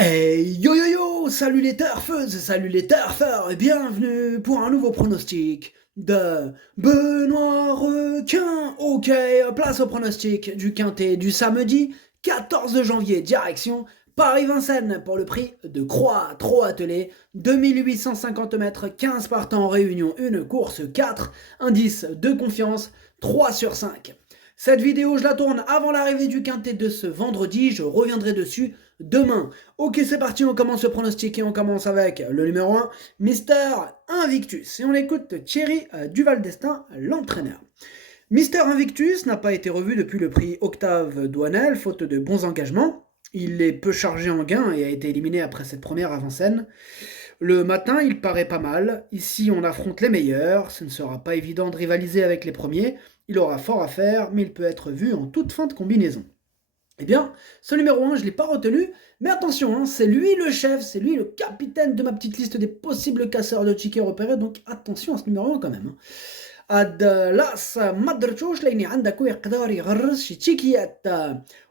Hey yo yo yo, salut les turfeuses, salut les turfeurs et bienvenue pour un nouveau pronostic de Benoît Requin. Ok, place au pronostic du quintet du samedi 14 janvier, direction Paris-Vincennes pour le prix de Croix, trop attelé, 2850 mètres, 15 partants en réunion, une course 4, indice de confiance 3 sur 5. Cette vidéo, je la tourne avant l'arrivée du quintet de ce vendredi, je reviendrai dessus demain. Ok, c'est parti, on commence le pronostic et on commence avec le numéro 1, Mister Invictus. Et on écoute Thierry Duval d'Estaing, l'entraîneur. Mister Invictus n'a pas été revu depuis le prix Octave Douanel, faute de bons engagements. Il est peu chargé en gains et a été éliminé après cette première avant-scène. Le matin, il paraît pas mal. Ici, on affronte les meilleurs. Ce ne sera pas évident de rivaliser avec les premiers. Il aura fort à faire, mais il peut être vu en toute fin de combinaison. Eh bien, ce numéro 1, je ne l'ai pas retenu, mais attention, hein, c'est lui le chef, c'est lui le capitaine de ma petite liste des possibles casseurs de tickets repérés, donc attention à ce numéro 1 quand même. Ad las madrchosh لاني عندك يقدر يغرس شي تيكيات.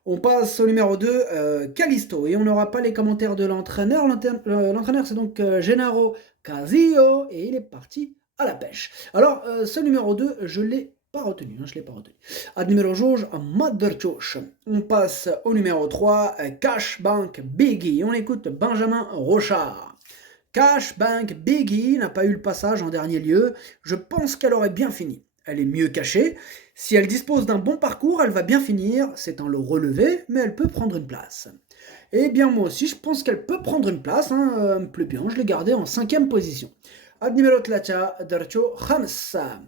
On passe au numéro 2, Callisto, et on n'aura pas les commentaires de l'entraîneur. L'entraîneur, c'est donc Gennaro Casillo, et il est parti à la pêche. Alors, ce numéro 2, je l'ai pas retenu, je l'ai pas retenu. Ad numéro Georges, Madrchosh. On passe au numéro 3, Cash Bank Biggie, et on écoute Benjamin Rochard. Cash Bank Biggie n'a pas eu le passage en dernier lieu. Je pense qu'elle aurait bien fini. Elle est mieux cachée. Si elle dispose d'un bon parcours, elle va bien finir. C'est un lot relevé, mais elle peut prendre une place. Eh bien, moi aussi, je pense qu'elle peut prendre une place. Elle me plaît bien. Je l'ai gardée en 5e position. Ad numéro Tlacha Darcho Khamsa.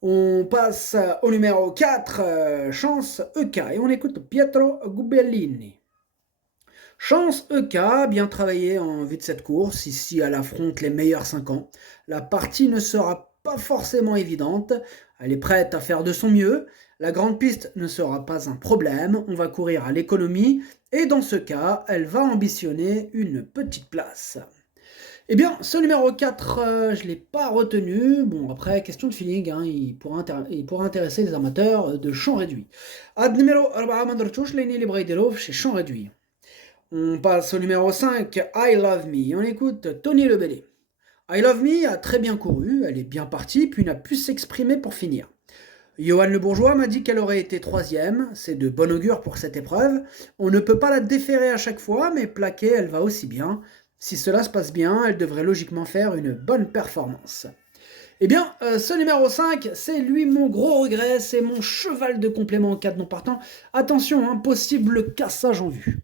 On passe au numéro 4, Chance EK. Et on écoute Pietro Gubellini. Chance EK, bien travaillé en vue de cette course, ici elle affronte les meilleurs 5 ans. La partie ne sera pas forcément évidente, elle est prête à faire de son mieux, la grande piste ne sera pas un problème, on va courir à l'économie, et dans ce cas, elle va ambitionner une petite place. Eh bien, ce numéro 4, je ne l'ai pas retenu. Bon, après, question de feeling, hein, il pourra intéresser les amateurs de champ réduit. Ad numéro 4, Mandrchouch, Lenny Lebreidelov chez champ réduit. On passe au numéro 5, I Love Me. On écoute Tony Lebellet. I Love Me a très bien couru, elle est bien partie, puis n'a pu s'exprimer pour finir. Johan Le Bourgeois m'a dit qu'elle aurait été 3e, c'est de bon augure pour cette épreuve. On ne peut pas la déférer à chaque fois, mais plaquée, elle va aussi bien. Si cela se passe bien, elle devrait logiquement faire une bonne performance. Eh bien, ce numéro 5, c'est lui mon gros regret, c'est mon cheval de complément en cas de non partant. Attention, hein, possible cassage en vue.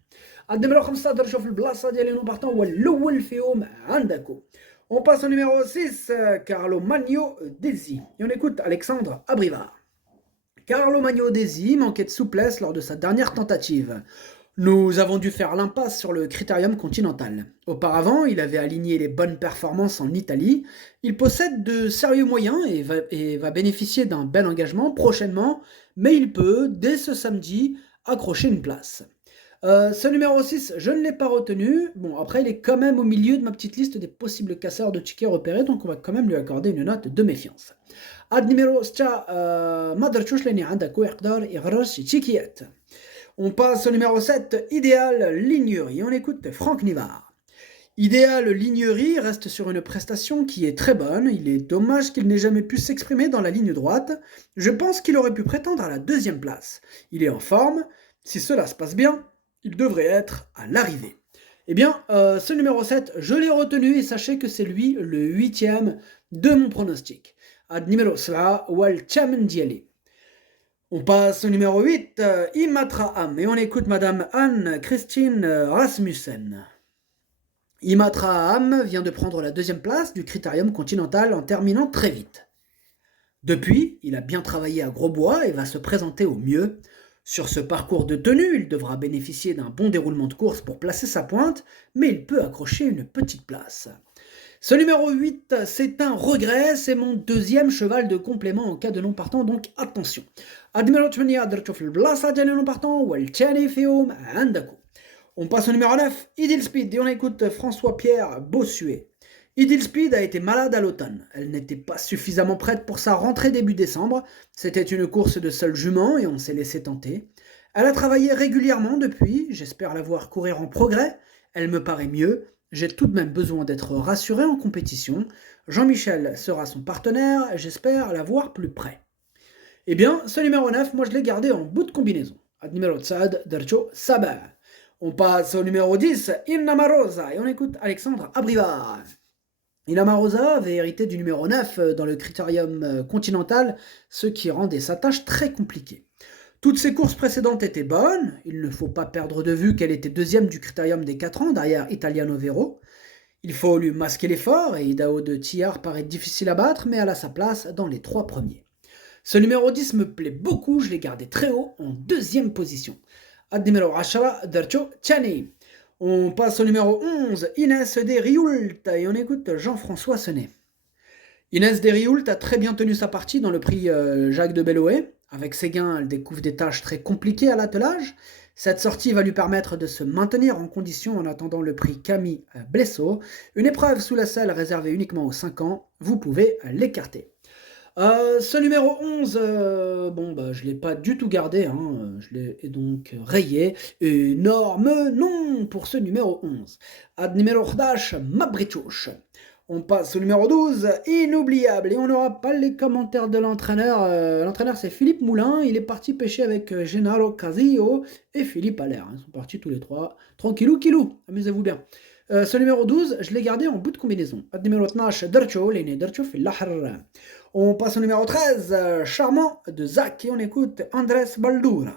النمرة 15 شوف البلاصة ديال اللي بارتون هو الأول فيهم عندكم. On passe au numéro 6, Carlo Magno Desi. Et on écoute Alexandre Abrivard. Carlo Magno Desi manquait de souplesse lors de sa dernière tentative. Nous avons dû faire l'impasse sur le Critérium Continental. Auparavant, il avait aligné les bonnes performances en Italie. Il possède de sérieux moyens et va bénéficier d'un bel engagement prochainement, mais il peut, dès ce samedi, accrocher une place. Ce numéro 6, je ne l'ai pas retenu. Bon, après, il est quand même au milieu de ma petite liste des possibles casseurs de tickets repérés, donc on va quand même lui accorder une note de méfiance. Ad numéro 6, on passe au numéro 7, Idéal Lignerie. On écoute Franck Nivard. Idéal Lignerie reste sur une prestation qui est très bonne. Il est dommage qu'il n'ait jamais pu s'exprimer dans la ligne droite. Je pense qu'il aurait pu prétendre à la 2e place. Il est en forme. Si cela se passe bien, il devrait être à l'arrivée. Eh bien, ce numéro 7, je l'ai retenu et sachez que c'est lui le 8e de mon pronostic. Ad numéro 7, Wal Diali. On passe au numéro 8, Imatra Am, et on écoute Madame Anne-Christine Rasmussen. Imatra Am vient de prendre la 2e place du Critérium Continental en terminant très vite. Depuis, il a bien travaillé à Grosbois et va se présenter au mieux. Sur ce parcours de tenue, il devra bénéficier d'un bon déroulement de course pour placer sa pointe, mais il peut accrocher une petite place. Ce numéro 8, c'est un regret, c'est mon 2e cheval de complément en cas de non partant, donc attention. On passe au numéro 9, Idil Speed, et on écoute François-Pierre Bossuet. Idil Speed a été malade à l'automne. Elle n'était pas suffisamment prête pour sa rentrée début décembre. C'était une course de seul jument et on s'est laissé tenter. Elle a travaillé régulièrement depuis, j'espère la voir courir en progrès. Elle me paraît mieux. J'ai tout de même besoin d'être rassuré en compétition. Jean-Michel sera son partenaire, j'espère l'avoir plus près. Eh bien, ce numéro 9, moi je l'ai gardé en bout de combinaison. Ad numéro Tsad, Dercho, Sabah. On passe au numéro 10, Inama Rosa, et on écoute Alexandre Abriva. Inama Rosa avait hérité du numéro 9 dans le critérium continental, ce qui rendait sa tâche très compliquée. Toutes ses courses précédentes étaient bonnes, il ne faut pas perdre de vue qu'elle était deuxième du critérium des 4 ans derrière Italiano Vero. Il faut lui masquer l'effort et Idao de Tillard paraît difficile à battre, mais elle a sa place dans les 3 premiers. Ce numéro 10 me plaît beaucoup, je l'ai gardé très haut en deuxième position. Ad numéro 10, Dercho Tiani. On passe au numéro 11, Inès de Rioult, et on écoute Jean-François Senet. Inès de Rioult a très bien tenu sa partie dans le prix Jacques de Belloé. Avec ses gains, elle découvre des tâches très compliquées à l'attelage. Cette sortie va lui permettre de se maintenir en condition en attendant le prix Camille Blessot. Une épreuve sous la selle réservée uniquement aux 5 ans, vous pouvez l'écarter. Ce numéro 11, je l'ai pas du tout gardé, je l'ai donc rayé. Énorme non pour ce numéro 11. Ad numéro 11, Mabrichouche. On passe au numéro 12, inoubliable, et on n'aura pas les commentaires de l'entraîneur. L'entraîneur c'est Philippe Moulin, il est parti pêcher avec Gennaro Casillo et Philippe Allaire. Ils sont partis tous les trois, tranquillou, amusez-vous bien. Ce numéro 12, je l'ai gardé en bout de combinaison. Ad numéro 12, Dercho, l'aîné Dercho fait l'ahar. On passe au numéro 13, Charmant de Zach, et on écoute Andrés Baldura.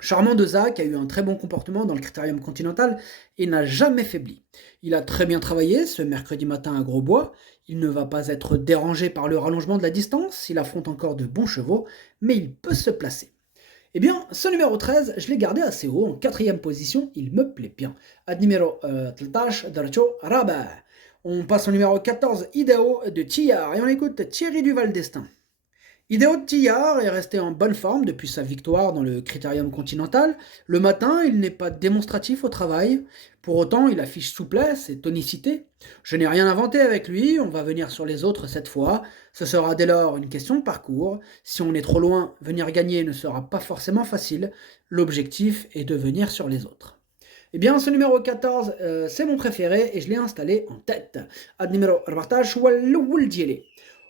Charmant de Zach a eu un très bon comportement dans le critérium continental et n'a jamais faibli. Il a très bien travaillé ce mercredi matin à Grosbois. Il ne va pas être dérangé par le rallongement de la distance, il affronte encore de bons chevaux, mais il peut se placer. Eh bien, ce numéro 13, je l'ai gardé assez haut, en 4e position, il me plaît bien. Ad numéro 13, Darcho Rabat. On passe au numéro 14, Idao de Tillard, et on écoute Thierry Duval d'Estaing. Idao de Tillard est resté en bonne forme depuis sa victoire dans le critérium continental. Le matin, il n'est pas démonstratif au travail. Pour autant, il affiche souplesse et tonicité. Je n'ai rien inventé avec lui, on va venir sur les autres cette fois. Ce sera dès lors une question de parcours. Si on est trop loin, venir gagner ne sera pas forcément facile. L'objectif est de venir sur les autres. Eh bien, ce numéro 14, c'est mon préféré et je l'ai installé en tête. Ad numéro 14, Walloul.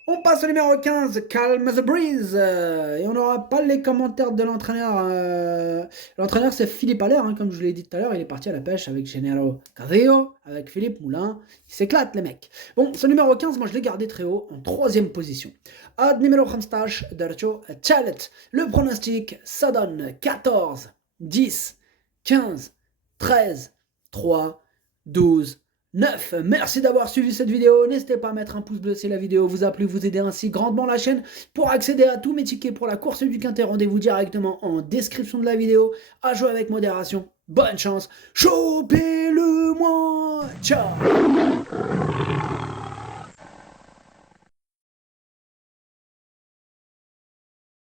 On passe au numéro 15, Calm as a Breeze, et on n'aura pas les commentaires de l'entraîneur. L'entraîneur c'est Philippe Allaire, comme je vous l'ai dit tout à l'heure, il est parti à la pêche avec Gennaro Casillo, avec Philippe Moulin, il s'éclate les mecs. Bon, ce numéro 15, moi je l'ai gardé très haut, en 3e position. Ad numéro 15, Dercho Chalet. Le pronostic, ça donne 14, 10, 15, 13, 3, 12, 9. Merci d'avoir suivi cette vidéo. N'hésitez pas à mettre un pouce bleu si la vidéo vous a plu, vous aider ainsi grandement la chaîne. Pour accéder à tous mes tickets pour la course du Quintet, rendez-vous directement en description de la vidéo. À jouer avec modération. Bonne chance. Chopez-le moi. Ciao.